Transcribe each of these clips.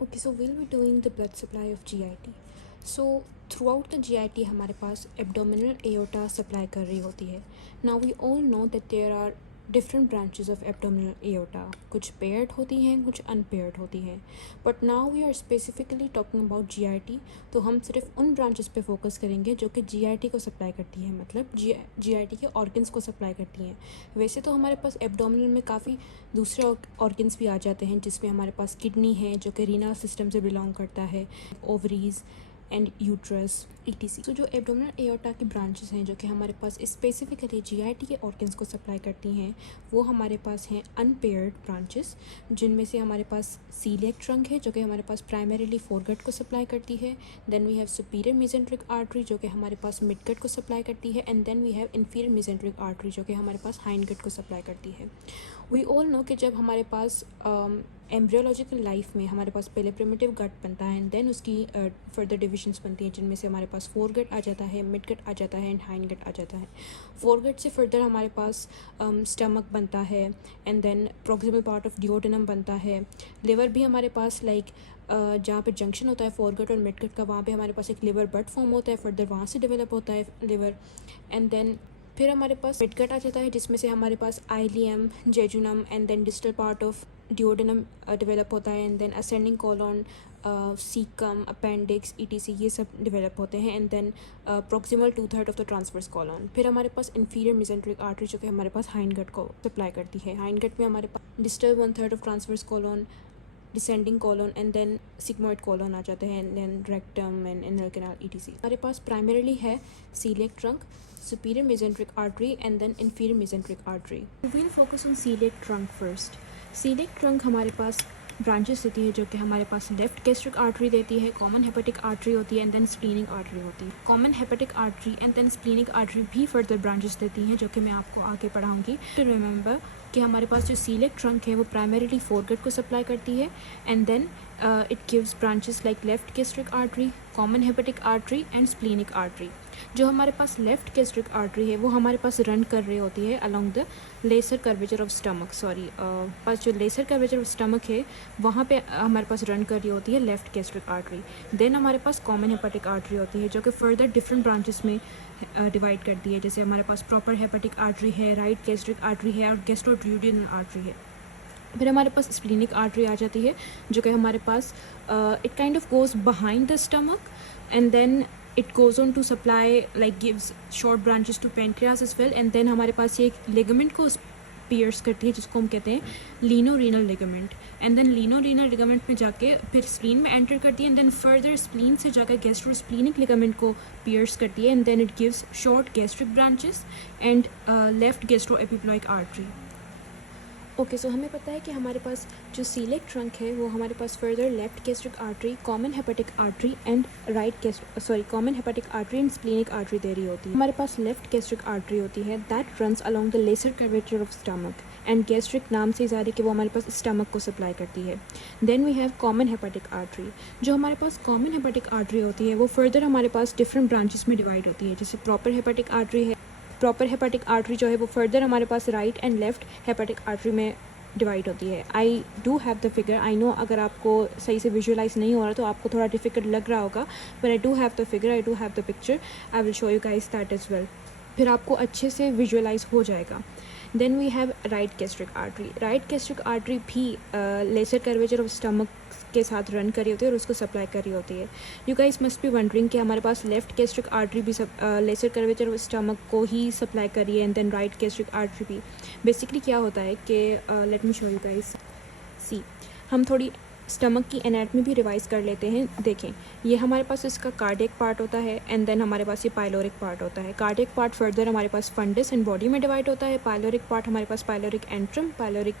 Okay, so we'll be doing the blood supply of GIT. So throughout the GIT हमारे पास abdominal aorta supply कर रही होती है. Now we all know that there are different branches of abdominal aorta. कुछ paired होती हैं, कुछ unpaired होती हैं. But now we are specifically talking about GIT. तो हम सिर्फ उन branches पे focus करेंगे जो कि GIT को supply करती है, मतलब GIT के organs को supply करती हैं. वैसे तो हमारे पास abdominal में काफ़ी दूसरे ऑर्गन्स भी आ जाते हैं, जिसमें हमारे पास किडनी है जो कि रीनल सिस्टम से बिलोंग करता है, ओवरीज एंड यूट्रस ETC. तो जो एब्डोमिनल एओर्टा की ब्रांचेस हैं जो कि हमारे पास स्पेसिफिकली GIT के ऑर्गन्स को सप्लाई करती हैं, वो हमारे पास हैं अनपेयर्ड ब्रांचेस, जिनमें से हमारे पास सीलिएक ट्रंक है जो कि हमारे पास प्राइमरीली फोरगट को सप्लाई करती है. Then we have superior mesenteric artery जो कि हमारे पास मिडगट को सप्लाई करती है. And then we have inferior mesenteric artery जो कि हमारे पास हाइंडगट को सप्लाई करती है. वी ऑल नो कि जब हमारे पास एम्ब्रियोलॉजिकल लाइफ में हमारे पास पहले प्रिमिटिव गट बनता है एंड देन उसकी फर्दर डिविजन्स बनती हैं, जिनमें से हमारे पास फोरगट आ जाता है, मिडगट आ जाता है एंड हाइंडगट आ जाता है. फोरगट से फर्दर हमारे पास स्टमक बनता है and then proximal part of duodenum बनता है. लिवर भी हमारे पास जहाँ पे जंक्शन होता है फोरगट और मिडगट का, वहाँ पे हमारे पास एक लिवर बट फॉर्म होता है, फर्दर वहाँ से डेवलप होता है लिवर. एंड देन फिर हमारे पास मिडगट आ जाता है, जिसमें से हमारे पास ileum, jejunum and then distal part of duodenum develop होता है. And then ascending colon, caecum, appendix, ETC ये सब डेवलप होते हैं. And then proximal 2/3 of the transverse colon. फिर हमारे पास इन्फीरियर मेसेंट्रिक आर्टरी जो कि हमारे पास हाइंडगट को सप्लाई करती है. हाइंडगट में हमारे पास distal 1/3 of transverse colon, descending colon and then sigmoid colon आ जाते हैं, and then rectum and anal canal ETC. हमारे पास प्राइमरीली है coeliac trunk, superior mesenteric artery and then inferior mesenteric artery. We'll focus on celiac trunk first. Celiac trunk हमारे पास branches देती है जो कि हमारे पास लेफ्ट गैस्ट्रिक आर्टरी देती है, कॉमन हेपेटिक आर्टरी होती है एंड देन स्प्लीनिक आर्टरी होती है. Common hepatic artery and then splenic artery भी फर्दर ब्रांचेस देती हैं जो कि मैं आपको आगे पढ़ाऊंगी. टू रिमेंबर कि हमारे पास जो सीलिएक ट्रंक है वो प्राइमरीली फोरगट को सप्लाई करती है and then it gives branches like left gastric artery, common hepatic artery and splenic artery. जो हमारे पास लेफ्ट गैस्ट्रिक आर्टरी है वो हमारे पास रन कर रही होती है along the lesser curvature of stomach. पास जो लेसर कर्वेचर ऑफ स्टमक है वहाँ पे हमारे पास रन कर रही होती है लेफ्ट गैस्ट्रिक आर्टरी. देन हमारे पास कॉमन हेपेटिक आर्टरी होती है जो कि फर्दर डिफरेंट ब्रांचेस में डिवाइड करती है. जैसे हमारे पास प्रॉपर हेपेटिक आर्टरी है, राइट गैस्ट्रिक आर्टरी है और गैस्ट्रोड्यूडिनल आर्टरी है. फिर हमारे पास स्प्लीनिक आर्टरी आ जाती है जो कि हमारे पास it kind of goes behind the stomach and then it goes on to supply gives short branches to pancreas as well. and then हमारे पास ये एक ligament को pierce करती है जिसको हम कहते हैं लीनो-रीनल लिगामेंट. एंड देन लीनो-रीनल लिगामेंट में जाके फिर स्प्लीन में एंटर करती है एंड देन फर्दर स्प्लीन से जाकर गैस्ट्रोस्प्लीनिक लिगामेंट को pierce करती है and then it gives short gastric branches and left gastro epiploic artery. Okay, so हमें पता है कि हमारे पास जो सीलिएक ट्रंक है वो हमारे पास further left gastric artery, common hepatic artery and common hepatic artery and splenic artery दे रही होती है. हमारे पास लेफ्ट गैस्ट्रिक आर्टरी होती है that runs along the lesser curvature of stomach and gastric नाम से ज़्यादा कि वो हमारे पास स्टमक को सप्लाई करती है. Then we have common hepatic artery. जो हमारे पास कॉमन हेपेटिक आर्टरी होती है वो फर्दर हमारे पास डिफरेंट ब्रांचेस में डिवाइड होती है. जैसे प्रॉपर हेपेटिक आर्टरी है, प्रॉपर हेपेटिक आर्टरी जो है वो फर्दर हमारे पास right and left hepatic artery में डिवाइड होती है. I do have the figure. I know अगर आपको सही से विजुअलाइज नहीं हो रहा तो आपको थोड़ा डिफिकल्ट लग रहा होगा, but I do have the figure, I do have the picture. I will show you guys that as well. फिर आपको अच्छे से विजुअलाइज हो जाएगा. Then we have right gastric artery. Right gastric artery भी लेसर कर्वेचर ऑफ स्टमक के साथ run कर रही होती है और उसको सप्लाई कर रही होती है. You guys must be wondering कि हमारे पास लेफ्ट गैस्ट्रिक आर्टरी भी लेसर कर्वेचर ऑफ स्टमक को ही सप्लाई कर रही है and then right gastric artery भी. बेसिकली क्या होता है कि let me show you guys. See, हम थोड़ी स्टमक की एनाटमी भी रिवाइज कर लेते हैं. देखें, ये हमारे पास इसका कार्डियक पार्ट होता है एंड देन हमारे पास ये पाइलोरिक पार्ट होता है. कार्डियक पार्ट फर्दर हमारे पास फंडस एंड बॉडी में डिवाइड होता है. पाइलोरिक पार्ट हमारे पास पाइलोरिक एंट्रम, पाइलोरिक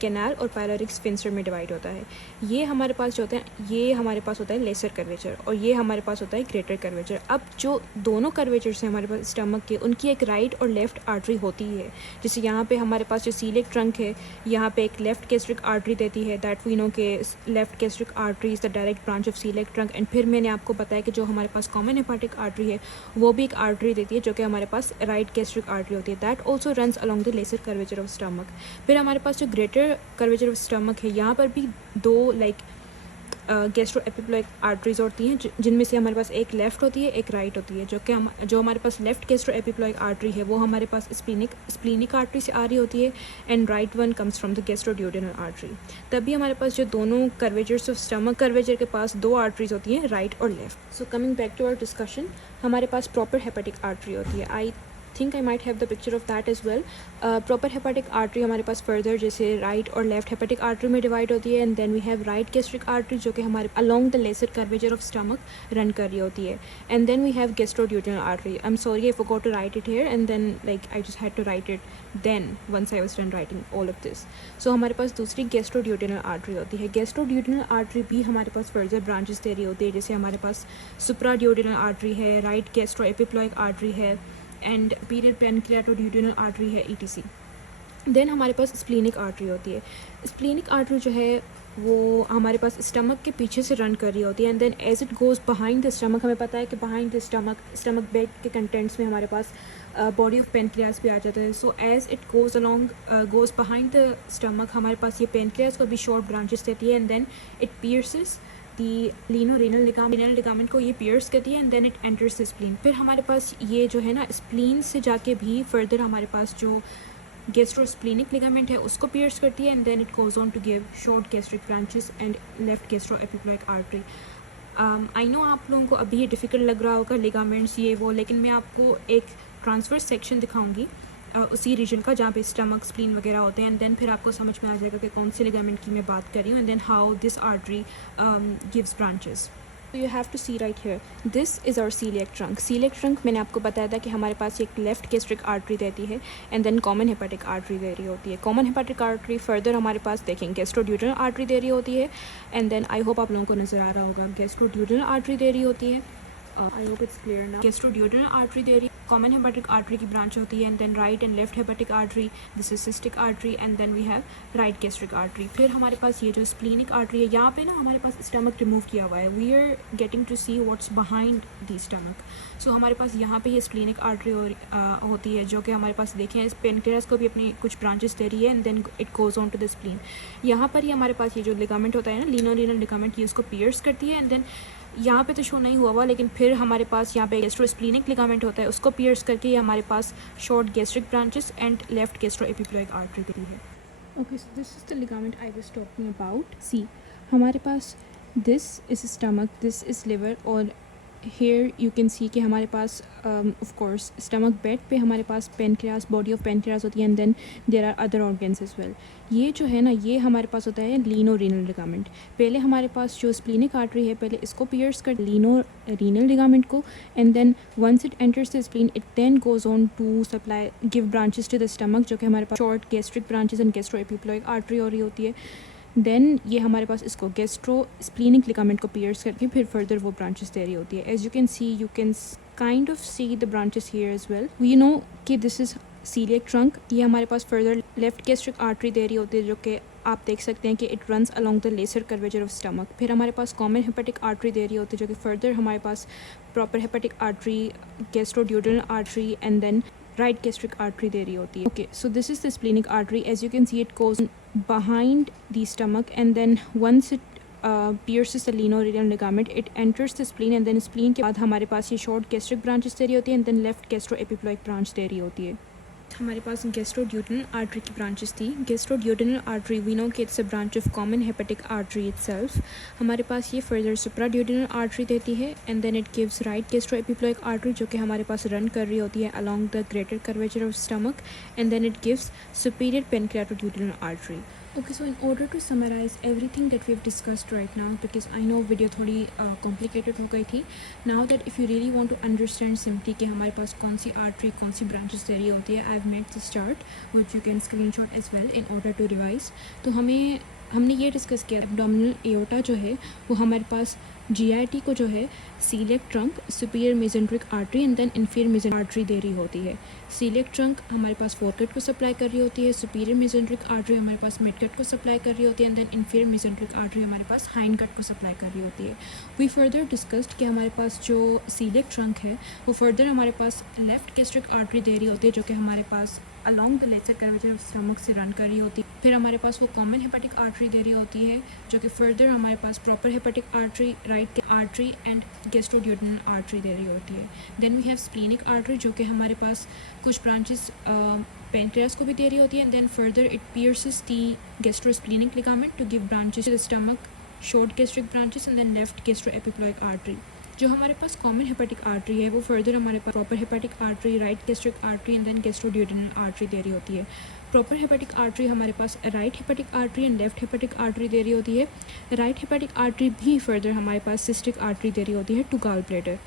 कैनाल और पाइलोरिक स्फिंक्टर में डिवाइड होता है. ये हमारे पास जो होता है, ये हमारे पास होता है लेसर कर्वेचर और ये हमारे पास होता है ग्रेटर कर्वेचर. अब जो दोनों कर्वेचर्स हैं हमारे पास स्टमक के, उनकी एक राइट और लेफ्ट आर्टरी होती है. जैसे यहाँ पे हमारे पास जो सीलिएक ट्रंक है यहाँ पे एक लेफ्ट गैस्ट्रिक आर्टरी देती है, दैट वी नो के left gastric artery is the direct branch of celiac trunk. And फिर मैंने आपको बताया कि जो हमारे पास कॉमन हेपेटिक आर्टरी है वो भी एक आर्टरी देती है जो कि हमारे पास राइट गैस्ट्रिक आर्टरी होती है, that also runs along the lesser curvature of stomach. फिर हमारे पास जो ग्रेटर कर्वेचर ऑफ स्टमक है यहाँ पर भी दो गैस्ट्रो एपिप्लॉइक आर्टरीज होती हैं, जिनमें से हमारे पास एक लेफ़्ट होती है, एक राइट होती है। जो हमारे पास लेफ़्ट गैस्ट्रो एपिप्लॉइक आर्टरी है वो हमारे पास स्प्लीनिक आर्टरी से आ रही होती है, and right one comes from the gastroduodenal artery. तभी हमारे पास जो दोनों कर्वेचर्स ऑफ स्टमक कर्वेचर के पास दो आर्टरीज होती हैं, राइट और left. So coming back to our discussion, हमारे पास प्रॉपर हेपेटिक आर्टरी होती है। I think I might have the picture of that as well. Proper hepatic artery हमारे पास फर्दर जैसे राइट और लेफ्ट हेपेटिक आर्टरी में डिवाइड होती है, and then we have right gastric artery जो कि हमारे along the lesser curvature of stomach run कर रही होती है, and then we have गैस्ट्रोड्यूडेनल artery. I am sorry I forgot to write it here, and then like I just had to write it then once I was done writing all of this. So हमारे पास दूसरी गैस्ट्रोड्यूडेनल artery होती है। गैस्ट्रोड्यूडेनल artery भी हमारे पास further branches दे रही होती है, जैसे हमारे पास सुप्राड्यूडेनल आर्टरी है, राइट गैस्ट्रो एपिप्लॉइक आर्टरी है, एंड पीरियड पेनक्रियाटोड्यूडेनल आर्टरी है, ETC। देन हमारे पास स्प्लीनिक आर्टरी होती है। स्प्लीनिक आर्टरी जो है वो हमारे पास स्टमक के पीछे से रन कर रही होती है, and then as it goes behind the stomach, हमें पता है कि बिहाइंड द स्टमक बेड के कंटेंट्स में हमारे पास बॉडी ऑफ पेनक्रियास भी आ जाता है। So as it goes behind the stomach, हमारे पास ये पेनक्रियास को भी शॉर्ट ब्रांचेस देती है, and then it pierces the lienorenal ligament को ये पियर्स करती है, and then it enters the spleen. फिर हमारे पास ये जो है ना स्प्लीन से जाके भी फर्दर हमारे पास जो गैस्ट्रोस्प्लीनिक लिगामेंट है उसको पियर्स करती है, and then it goes on to give short gastric branches and left gastro epiploic artery. I know आप लोगों को अभी ये डिफ़िकल्ट लग रहा होगा लिगामेंट्स ये वो, लेकिन मैं आपको एक ट्रांसवर्स सेक्शन दिखाऊंगी उसी रीजन का जहाँ पे स्टमक स्प्लीन वगैरह होते हैं, एंड देन फिर आपको समझ में आ जाएगा कि कौन से लिगामेंट की मैं बात कर रही हूँ, and then how this artery gives branches. तो you have to see right here, this is our coeliac trunk. Coeliac trunk मैंने आपको बताया था कि हमारे पास एक लेफ्ट गैस्ट्रिक आर्टरी रहती है, and then common hepatic artery दे रही होती है। कॉमन हेपेटिक आर्टरी फर्दर हमारे पास देखें गैस्ट्रोड्यूडेनल आर्टरी दे रही होती है, एंड देन आई होप आप लोगों को नज़र आ रहा होगा गैस्ट्रोड्यूडेनल आर्टरी दे रही होती है। आई होप इट्स क्लियर ना। गैस्ट्रोड्यूडेनल आर्टरी दे रही, कॉमन हेपेटिक आर्टरी की ब्रांच होती है, and then right and left hepatic artery, this is cystic artery, and then we have right gastric artery. फिर हमारे पास ये जो स्प्लीनिक आर्टरी है, यहाँ पे ना हमारे पास स्टमक रिमूव किया हुआ है, we are getting to see what's behind the stomach. So हमारे पास यहाँ पे ये स्प्लीनिक आर्टरी होती है जो कि हमारे पास देखें इस पेनक्रियास को भी अपनी कुछ ब्रांचेस दे रही है, and then it goes on to the spleen. यहाँ पर ही हमारे पास ये जो लिगामेंट होता है ना लीनो-रेनल लिगामेंट, ये उसको पियर्स करती है, एंड देन यहाँ पे तो शो नहीं हुआ लेकिन फिर हमारे पास यहाँ पे गैस्ट्रोस्प्लीनिक लिगामेंट होता है, उसको पियर्स करके ये हमारे पास short gastric branches and left gastro epiploic artery देती है। Okay, so this is the ligament I was talking about. See हमारे पास this is stomach, this is liver, और हेयर यू कैन सी कि हमारे पास ऑफ कोर्स स्टमक बेड पे हमारे पास पेनक्रियास, बॉडी ऑफ पेनक्रियास होती है, and then there are other organs as well. ये जो है ना ये हमारे पास होता है लीनो-रेनल लिगामेंट। पहले हमारे पास जो स्प्लीनिक आर्टरी है पहले इसको पियर्स कर लीनो-रेनल लिगामेंट को, and then once it enters the spleen it then goes on to supply give branches to the stomach, जो कि हमारे पास short gastric branches and gastro epiploic artery हो रही होती है। देन ये हमारे पास इसको गैस्ट्रो स्प्लीनिक लिगामेंट को पियर्स करके फिर फर्दर वो ब्रांचेस दे रही होती है। As you can see, you can kind of see the branches here as well. We know कि दिस इज़ सीलिएक ट्रंक। ये हमारे पास फर्दर लेफ्ट गैस्ट्रिक आर्टरी दे रही होती है, जो कि आप देख सकते हैं कि it runs along the lesser curvature of stomach. फिर हमारे पास कॉमन हेपेटिक आर्टरी दे रही होती है, जो कि फर्दर हमारे पास proper hepatic artery, gastroduodenal artery, and then right gastric artery दे रही होती है। Okay, so this is the splenic artery. As you can see it goes behind the stomach, and then once it pierces the lienorenal ligament it enters the spleen, and then spleen के बाद हमारे पास ये short gastric branches दे रही होती है, and then left gastro-epiplioic branch दे रही होती है। हमारे पास गैस्ट्रोड्यूडेनल आर्टरी की ब्रांचेस थी। गैस्ट्रोड्यूडेनल आर्टरी वी नो कि it's a branch of common hepatic artery itself. हमारे पास ये फर्दर सुप्राड्यूडेनल आर्टरी देती है, and then it gives right gastro epiploic artery, जो कि हमारे पास रन कर रही होती है along the greater curvature of stomach, and then it gives superior pancreaticoduodenal artery. Okay, so in order to summarize everything that we've discussed right now, because I know video थोड़ी complicated हो गई थी, now that if you really want to understand simply कि हमारे पास कौन सी artery कौन सी branches दे रही होती है, I've made this chart which you can screenshot as well in order to revise। तो हमने ये डिस्कस किया एब्डोमिनल एओर्टा जो है वो हमारे पास GIT को जो है coeliac trunk, superior mesenteric artery, and then inferior mesenteric artery दे रही होती है। सीलिएक ट्रंक हमारे पास फोरकट को सप्लाई कर रही होती है, सुपीरियर मेसेंट्रिक आर्टरी हमारे पास मिडकट को सप्लाई कर रही होती है, and then inferior mesenteric artery हमारे पास हाइंडकट को सप्लाई कर रही होती है। वी फर्दर डिस्कस्ड कि हमारे पास जो सीलिएक ट्रंक है वो फर्दर हमारे पास लेफ्ट गैस्ट्रिक आर्टरी दे रही होती है, जो कि हमारे पास along the lesser curvature of stomach से रन कर रही होती है। फिर हमारे पास वो कॉमन हेपेटिक आर्टरी दे रही होती है जो कि फर्दर हमारे पास proper hepatic artery, right artery and gastroduodenal artery दे रही होती है। Then we have splenic artery जो कि हमारे पास कुछ ब्रांचेस पेनक्रियास को भी दे रही होती है। Then further it pierces the gastrosplenic ligament to give branches to the stomach, short gastric branches and then left gastroepiploic artery. जो हमारे पास कॉमन हेपेटिक आर्टरी है वो फर्दर हमारे पास proper hepatic artery, right gastric artery and then gastroduodenal artery दे रही होती है। प्रॉपर हेपेटिक आर्टरी हमारे पास right hepatic artery and left hepatic artery दे रही होती है। राइट हेपेटिक आर्टरी भी फर्दर हमारे पास सिस्टिक आर्टरी दे रही होती है to gall bladder.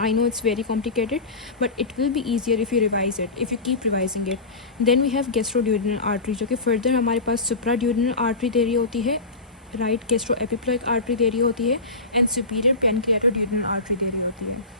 I know it's very complicated, but it will be easier if you revise it, if you keep revising it. Then we have gastroduodenal artery जो कि further हमारे पास supraduodenal artery दे रही होती है, right gastroepiploic artery दे रही होती है, and superior pancreatoduodenal artery दे रही होती है।